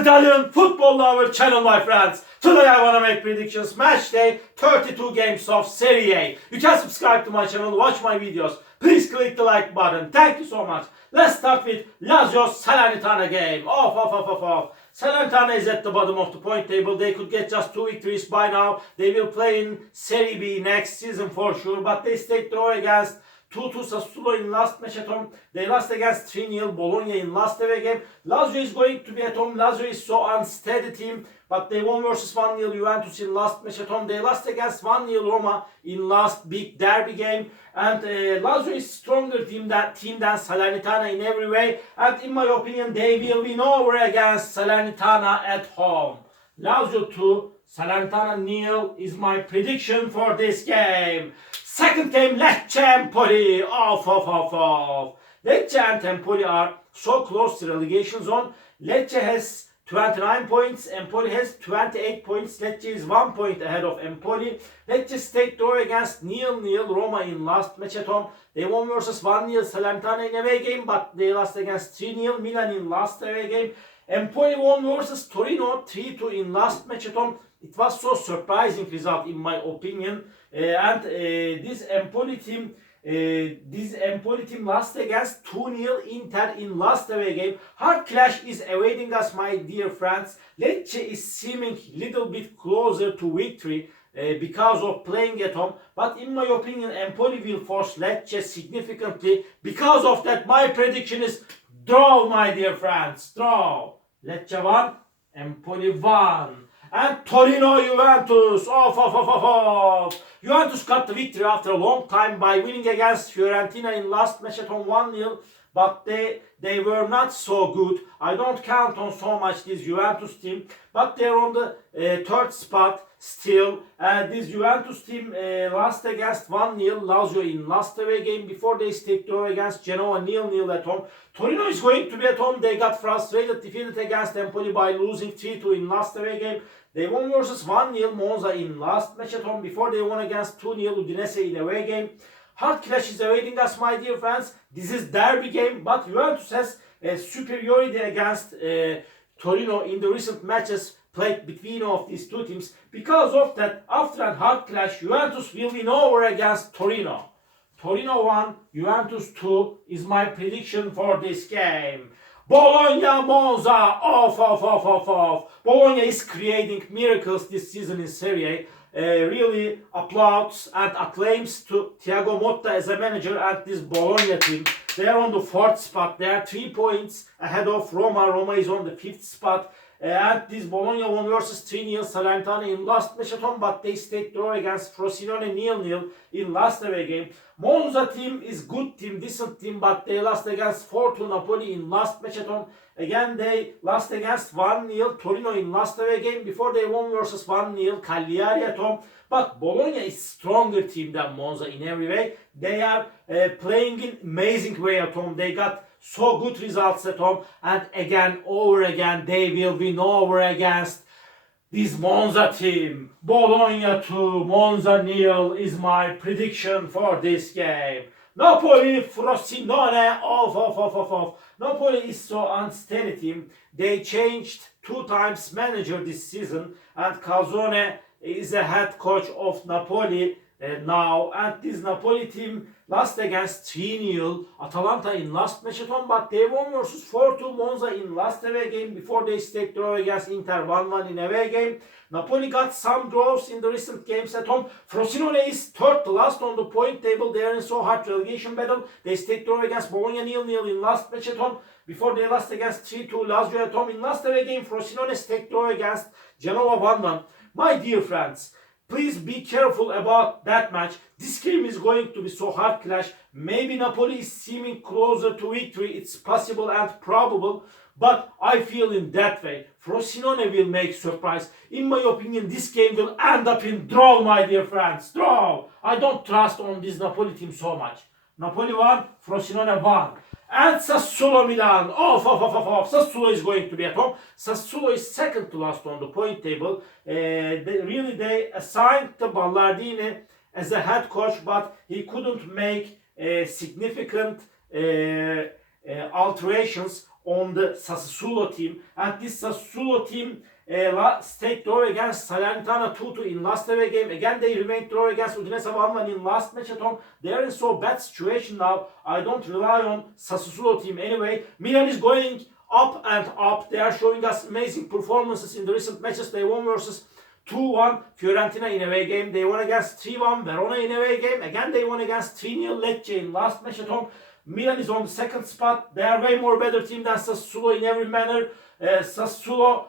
Italian football lover channel, my friends. Today I want to make predictions. Match day 32 games of Serie A. You can subscribe to my channel, watch my videos. Please click the like button. Thank you so much. Let's start with Lazio's Salernitana game. Salernitana is at the bottom of the point table. They could get just 2 victories by now. They will play in Serie B next season for sure. But they stayed draw against 2-2 Sassuolo in last match at home. They lost against 3-0 Bologna in last away game. Lazio is going to be at home. Lazio is so unsteady team. But they won versus 1-0 Juventus in last match at home. They lost against 1-0 Roma in last big derby game. And Lazio is stronger team than Salernitana in every way. And in my opinion, they will win over against Salernitana at home. Lazio 2, Salernitana 0 is my prediction for this game. Second game, Lecce Empoli. Lecce and Empoli are so close to relegation zone. Lecce has 29 points, Empoli has 28 points. Lecce is 1 point ahead of Empoli. Lecce stayed draw against 0-0 Roma in last match at home. They won versus 1-0 Salernitana in away game, but they lost against 3-0 Milan in last away game. Empoli won versus Torino 3-2 in last match at home. It was so surprising result in my opinion. This Empoli team lost against 2-0 Inter in last away game. Hard clash is awaiting us, my dear friends. Lecce is seeming little bit closer to victory because of playing at home. But in my opinion, Empoli will force Lecce significantly. Because of that, my prediction is draw, my dear friends. Draw. Lecce 1, Empoli 1. And Torino Juventus. Juventus got the victory after a long time by winning against Fiorentina in last match at home 1-0. But they were not so good. I don't count on so much this Juventus team. But they're on the third spot still. This Juventus team lost against 1-0 Lazio in last away game before they stayed draw against Genoa 0-0 at home. Torino is going to be at home. They got frustrated, defeated against Empoli by losing 3-2 in last away game. They won versus 1-0 Monza in last match at home before they won against 2-0 Udinese in away game. Hard clash is awaiting us, my dear fans. This is derby game, but Juventus has superiority against Torino in the recent matches played between of these two teams. Because of that, after a hard clash, Juventus will win over against Torino. Torino 1, Juventus 2 is my prediction for this game. Bologna, Monza, Bologna is creating miracles this season in Serie A. Really applauds and acclaims to Thiago Motta as a manager and this Bologna team. They are on the 4th spot. They are 3 points ahead of Roma. Roma is on the 5th spot. And this Bologna won versus 3-0 Salernitana in last match at home, but they stayed draw against Frosinone 0-0 in last away game. Monza team is good team, decent team, but they lost against 4-2 Napoli in last match at home. Again, they lost against 1-0 Torino in last away game before they won versus 1-0 Cagliari at home. But Bologna is stronger team than Monza in every way. They are playing in amazing way at home. They got so good results at home, and again, they will win over against this Monza team. Bologna 2, Monza 0 is my prediction for this game. Napoli, Frosinone, Napoli is so unsteady team. They changed 2 times manager this season, and Calzone is the head coach of Napoli now. And this Napoli team lost against 3-0 Atalanta in last match at home, but they won versus 4-2 Monza in last away game before they stayed draw against Inter 1-1 in away game. Napoli got some draws in the recent games at home. Frosinone is third to last on the point table. They are in so hard relegation battle. They stayed draw against Bologna 0-0 in last match at home before they lost against 3-2 Lazio at home. In last away game, Frosinone stayed draw against Genoa 1-1. My dear friends, please be careful about that match. This game is going to be so hard clash. Maybe Napoli is seeming closer to victory. It's possible and probable. But I feel in that way, Frosinone will make surprise. In my opinion, this game will end up in draw, my dear friends. Draw. I don't trust on this Napoli team so much. Napoli 1, Frosinone 1. And Sassuolo Milan. Sassuolo is going to be at home. Sassuolo is second to last on the point table. They assigned the Ballardini as a head coach, but he couldn't make significant alterations on the Sassuolo team. And this Sassuolo team stayed draw against Salernitana 2-2 in last away game. Again, they remained draw against Udinese 1-1 in last match at home. They are in so bad situation now. I don't rely on Sassuolo team anyway. Milan is going up and up. They are showing us amazing performances in the recent matches. They won versus 2-1 Fiorentina in away game. They won against 3-1 Verona in away game. Again, they won against 3-0 Lecce in last match at home. Milan is on the second spot. They are way more better team than Sassuolo in every manner. Sassuolo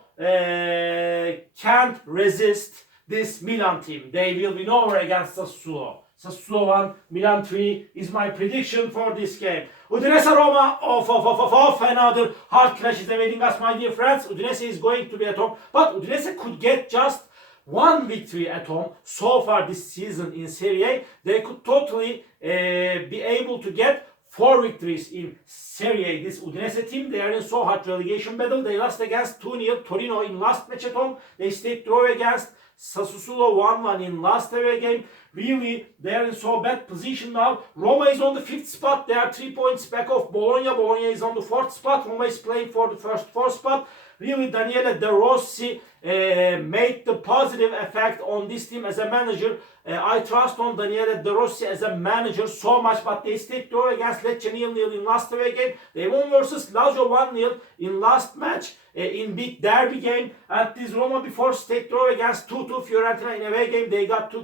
can't resist this Milan team. They will win over against Sassuolo. Sassuolo 1, Milan 3 is my prediction for this game. Udinese Roma, off, another hard clash is awaiting us, my dear friends. Udinese is going to be at home, but Udinese could get just one victory at home so far this season in Serie A. They could totally be able to get 4 victories in Serie A. This Udinese team, they are in so hard relegation battle. They lost against 2-0 Torino in last match at home. They stayed draw against Sassuolo 1-1 in last away game. Really, they are in so bad position now. Roma is on the 5th spot. They are 3 points back of Bologna. Bologna is on the 4th spot. Roma is playing for the first 4 spot. Really, Daniele De Rossi made the positive effect on this team as a manager. I trust on Daniele De Rossi as a manager so much, but they stayed draw against Lecce 0-0 in last away game. They won versus Lazio 1-0 in last match in big derby game. And this Roma before stayed draw against 2-2 Fiorentina in away game. They got 2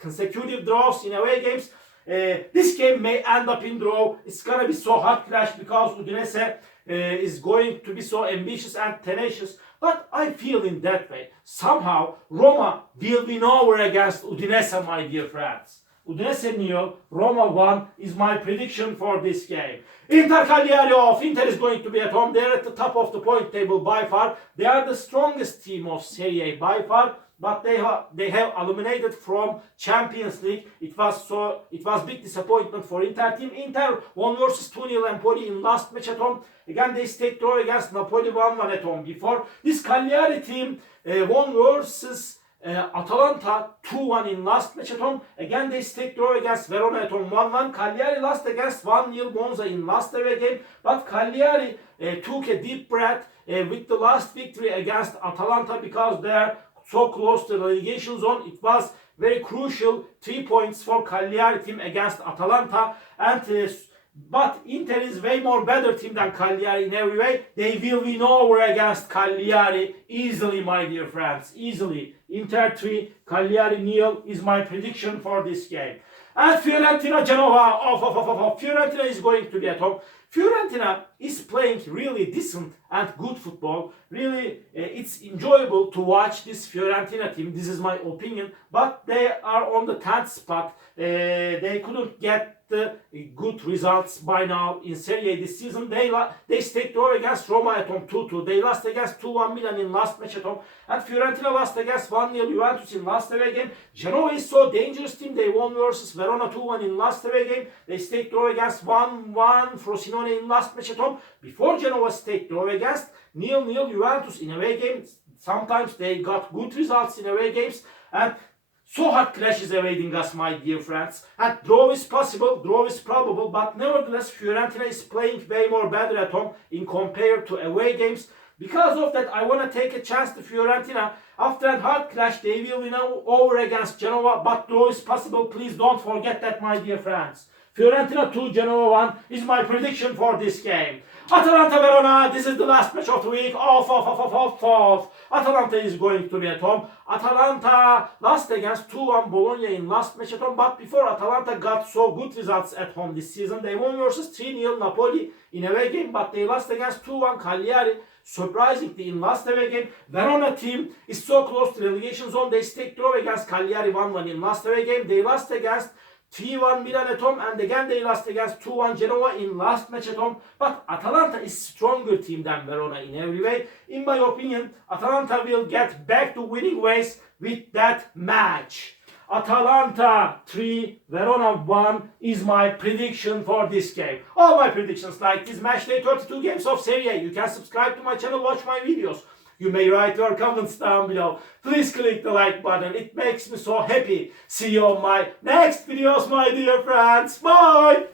consecutive draws in away games. This game may end up in draw. It's gonna be so hard clash because Udinese is going to be so ambitious and tenacious. But I feel in that way. Somehow Roma will win over against Udinese, my dear friends. Udinese 0, Roma 1 is my prediction for this game. Inter Cagliari off. Inter is going to be at home. They're at the top of the point table by far. They are the strongest team of Serie A by far. But they have eliminated from Champions League. It was big disappointment for Inter team. Inter won versus 2-0 Napoli in last match at home. Again, they stayed draw against Napoli 1-1 at home. Before this Cagliari team won versus Atalanta 2-1 in last match at home. Again, they stayed draw against Verona at home 1-1. Cagliari lost against 1-0 Monza in last away game. But Cagliari took a deep breath with the last victory against Atalanta because they are so close to the relegation zone. It was very crucial 3 points for Cagliari team against Atalanta. And but Inter is way more better team than Cagliari in every way. They will win over against Cagliari easily, my dear friends. Easily. Inter 3, Cagliari 0 is my prediction for this game. And Fiorentina Genoa. Fiorentina is going to be at home. Fiorentina is playing really decent and good football. Really, it's enjoyable to watch this Fiorentina team. This is my opinion. But they are on the 10th spot. They couldn't get the good results by now in Serie A this season. They stayed draw against Roma at home 2-2. They lost against 2-1 Milan in last match at home. And Fiorentina lost against 1-0 Juventus in last away game. Genoa is so dangerous team. They won versus Verona 2-1 in last away game. They stayed draw against 1-1 Frosinone in last match at home. Before Genoa stayed draw against 0-0 Juventus in away game. Sometimes they got good results in away games. And so hard clash is awaiting us, my dear friends. And draw is possible, draw is probable, but nevertheless Fiorentina is playing way more better at home in compared to away games. Because of that, I want to take a chance to Fiorentina. After a hard clash, they will win over against Genoa, but draw is possible. Please don't forget that, my dear friends. Fiorentina 2, Genoa 1 is my prediction for this game. Atalanta Verona, this is the last match of the week. Off. Atalanta is going to be at home. Atalanta lost against 2-1 Bologna in last match at home. But before Atalanta got so good results at home this season, they won versus 3-0 Napoli in away game. But they lost against 2-1 Cagliari, surprisingly, in last away game. Verona team is so close to the relegation zone. They stayed draw against Cagliari 1-1 in last away game. They lost against 3-1 Milan at home, and again they lost against 2-1 Genoa in last match at home. But Atalanta is stronger team than Verona in every way. In my opinion, Atalanta will get back to winning ways with that match. Atalanta 3, Verona 1 is my prediction for this game. All my predictions like this match day 32 games of Serie A. You can subscribe to my channel, watch my videos. You may write your comments down below. Please click the like button. It makes me so happy. See you on my next videos, my dear friends. Bye!